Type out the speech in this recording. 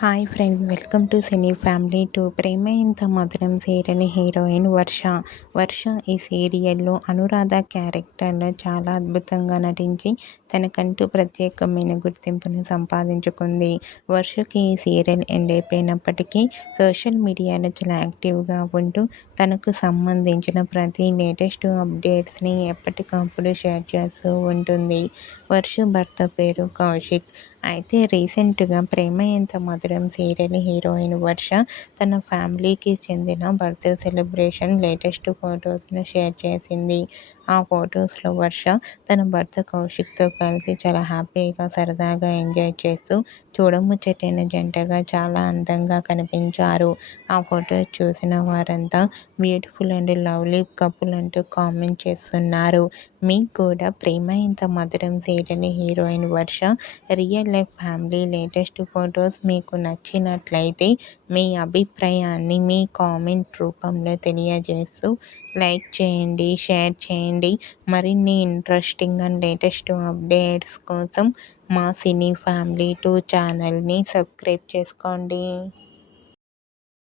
Hi friends, welcome to cine family two. Prema Entha Madhuram serial heroine వర్ష. వర్ష ఈ సీరియల్లో అనురాధ క్యారెక్టర్లో చాలా అద్భుతంగా నటించి తనకంటూ ప్రత్యేకమైన గుర్తింపును సంపాదించుకుంది. వర్షకి ఈ సీరియల్ ఎండ్ అయిపోయినప్పటికీ సోషల్ మీడియాలో చాలా యాక్టివ్గా ఉంటూ తనకు సంబంధించిన ప్రతి లేటెస్ట్ అప్డేట్స్ని ఎప్పటికప్పుడు షేర్ చేస్తూ ఉంటుంది. వర్ష భర్త పేరు కౌశిక్. అయితే రీసెంట్గా ప్రేమ ఎంత మధురం సీరియల్ హీరోయిన్ వర్ష తన ఫ్యామిలీకి చెందిన బర్త్డే సెలబ్రేషన్ లేటెస్ట్ ఫొటోస్ను షేర్ చేసింది. ఆ ఫొటోస్లో వర్ష తన భర్త కౌశిక్తో కలిసి చాలా హ్యాపీగా సరదాగా ఎంజాయ్ చేస్తూ చూడముచ్చటైన జంటగా చాలా అందంగా కనిపించారు. ఆ ఫొటోస్ చూసిన వారంతా బ్యూటిఫుల్ అండ్ లవ్లీ కపుల్ అంటూ కామెంట్ చేస్తున్నారు. మీకు కూడా Prema Entha Madhuram serial heroine Varsha real life family latest photos మీకు నచ్చినట్లయితే మీ అభిప్రాయాన్ని మీ కామెంట్ రూపంలో తెలియజేస్తూ లైక్ చేయండి, షేర్ చేయండి. మరిన్ని ఇంట్రెస్టింగ్ అండ్ లేటెస్ట్ అప్డేట్స్ కోసం మా సినీ ఫ్యామిలీ 2 ఛానల్ని సబ్స్క్రైబ్ చేసుకోండి.